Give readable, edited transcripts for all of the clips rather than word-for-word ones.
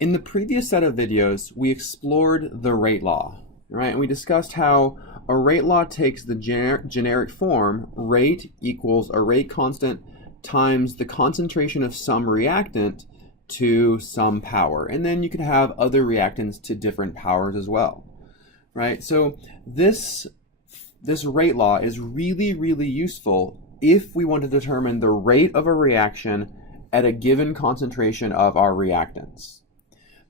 In the previous set of videos, we explored the rate law, right? And we discussed how a rate law takes the generic form rate equals a rate constant times the concentration of some reactant to some power. And then you could have other reactants to different powers as well, right? So this rate law is really useful if we want to determine the rate of a reaction at a given concentration of our reactants.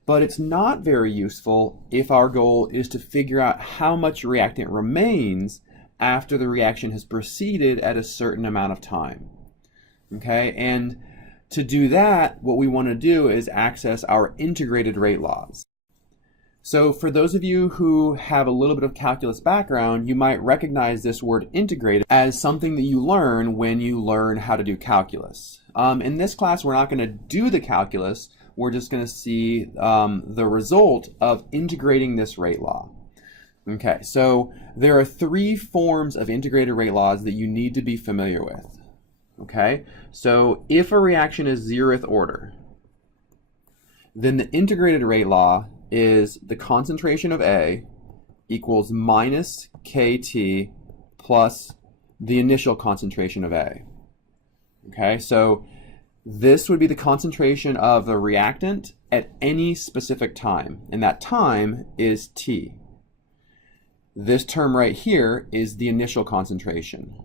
But it's not very useful if our goal is to figure out how much reactant remains after the reaction has proceeded at a certain amount of time. Okay, and to do that, what we want to do is access our integrated rate laws. So for those of you who have a little bit of calculus background, you might recognize this word integrated as something that you learn when you learn how to do calculus. In this class, we're not going to do the calculus. We're just going to see the result of integrating this rate law. Okay, so there are three forms of integrated rate laws that you need to be familiar with. Okay, so if a reaction is zeroth order, then the integrated rate law is the concentration of A equals minus KT plus the initial concentration of A. Okay, so this would be the concentration of the reactant at any specific time, and that time is T. This term right here is the initial concentration.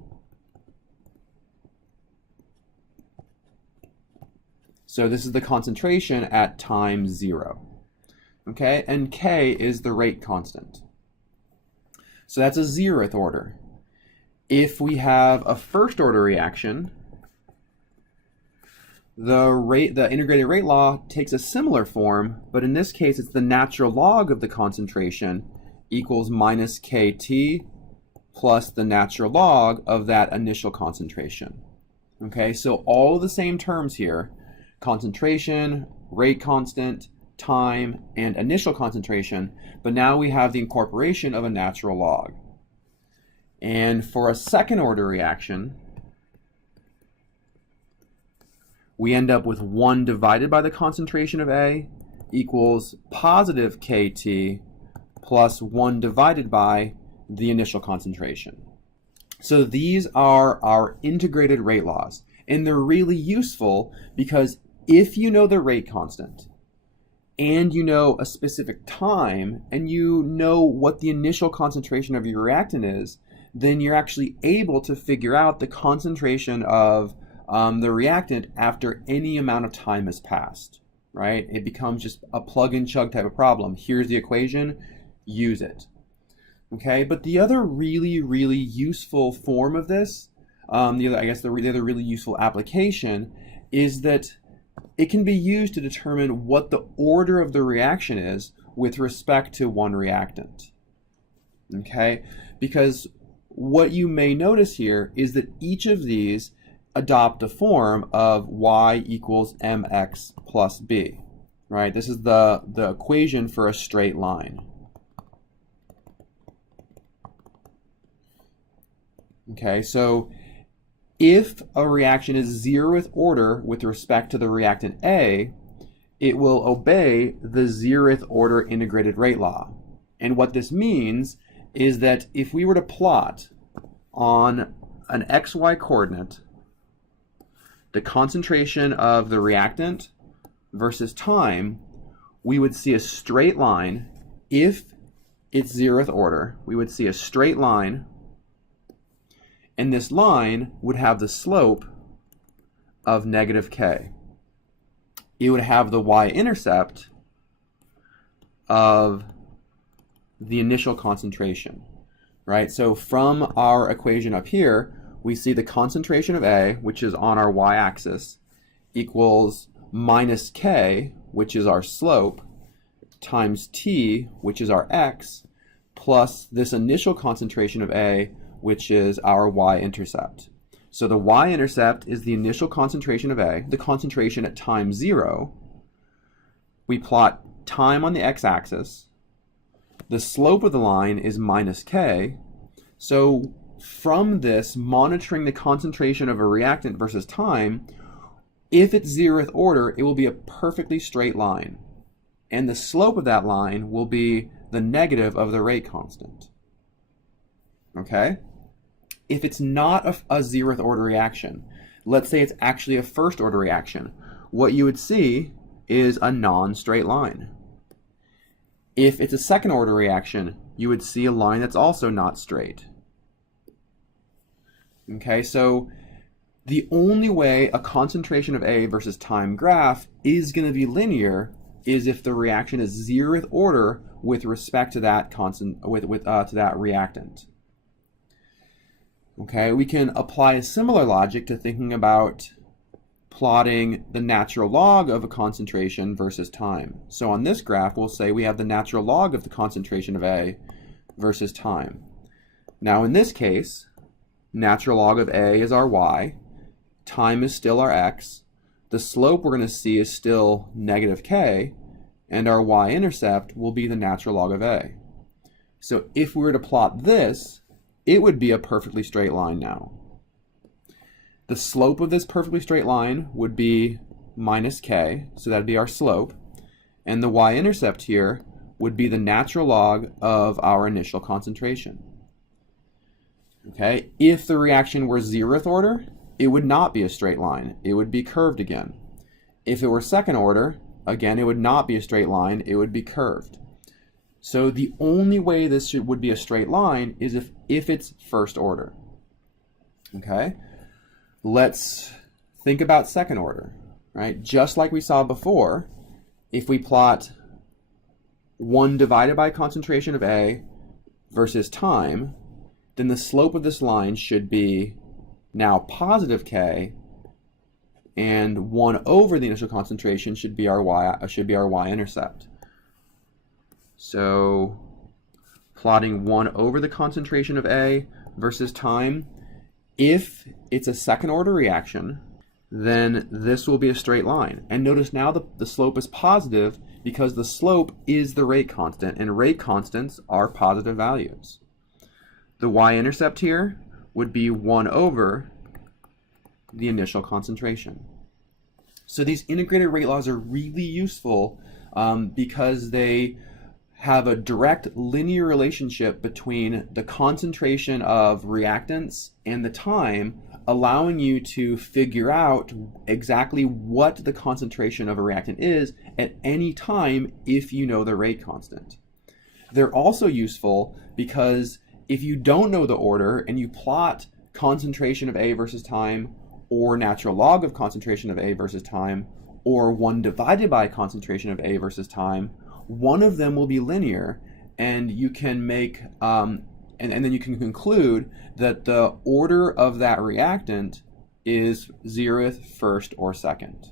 So this is the concentration at time 0. Okay, and K is the rate constant. So that's a zeroth order. If we have a first order reaction, the integrated rate law takes a similar form, but in this case it's the natural log of the concentration equals minus KT plus the natural log of that initial concentration. Okay, so all of the same terms here, concentration, rate constant, time, and initial concentration, but now we have the incorporation of a natural log. And for a second order reaction, we end up with 1 divided by the concentration of A equals positive KT plus 1 divided by the initial concentration. So these are our integrated rate laws, and they're really useful because if you know the rate constant and you know a specific time and you know what the initial concentration of your reactant is, then you're actually able to figure out the concentration of the reactant after any amount of time has passed, right? It becomes just a plug and chug type of problem. Here's the equation, use it. Okay, but the other really useful form of this, the other really useful application is that it can be used to determine what the order of the reaction is with respect to one reactant. Okay, because what you may notice here is that each of these adopt a form of y equals mx plus b, right? This is the equation for a straight line. Okay, so if a reaction is zeroth order with respect to the reactant A, it will obey the zeroth order integrated rate law. And what this means is that if we were to plot on an xy coordinate the concentration of the reactant versus time, we would see a straight line. If it's zeroth order, we would see a straight line, and this line would have the slope of negative k. It would have the y-intercept of the initial concentration, right? So from our equation up here, we see the concentration of A, which is on our y-axis, equals minus k, which is our slope, times t, which is our x, plus this initial concentration of A, which is our y-intercept. So the y-intercept is the initial concentration of A, the concentration at time 0. We plot time on the x-axis. The slope of the line is minus k. So from this, monitoring the concentration of a reactant versus time, if it's zeroth order, it will be a perfectly straight line. and the slope of that line will be the negative of the rate constant. Okay? If it's not a zeroth order reaction, let's say it's actually a first order reaction, what you would see is a non-straight line. If it's a second order reaction, you would see a line that's also not straight. Okay, so the only way a concentration of A versus time graph is going to be linear is if the reaction is zeroth order with respect to that to that reactant. Okay, we can apply a similar logic to thinking about plotting the natural log of a concentration versus time. So on this graph, we'll say we have the natural log of the concentration of A versus time. Now in this case, natural log of A is our y, time is still our x, the slope we're going to see is still negative k, and our y-intercept will be the natural log of A. So if we were to plot this, it would be a perfectly straight line now. The slope of this perfectly straight line would be minus k, so that would be our slope, and the y-intercept here would be the natural log of our initial concentration. Okay, if the reaction were zeroth order, it would not be a straight line. It would be curved again. If it were second order, again, it would not be a straight line. It would be curved. So the only way this would be a straight line is if it's first order. Okay, let's think about second order, right? Just like we saw before, if we plot 1 divided by concentration of A versus time, then the slope of this line should be now positive k, and 1 over the initial concentration should be our y-intercept. So plotting 1 over the concentration of A versus time, if it's a second order reaction, then this will be a straight line. And notice now the slope is positive because the slope is the rate constant, and rate constants are positive values. The y-intercept here would be 1 over the initial concentration. So these integrated rate laws are really useful because they have a direct linear relationship between the concentration of reactants and the time, allowing you to figure out exactly what the concentration of a reactant is at any time if you know the rate constant. They're also useful because if you don't know the order and you plot concentration of A versus time, or natural log of concentration of A versus time, or 1 divided by concentration of A versus time, one of them will be linear, and you can make and then you can conclude that the order of that reactant is zeroth, first, or second.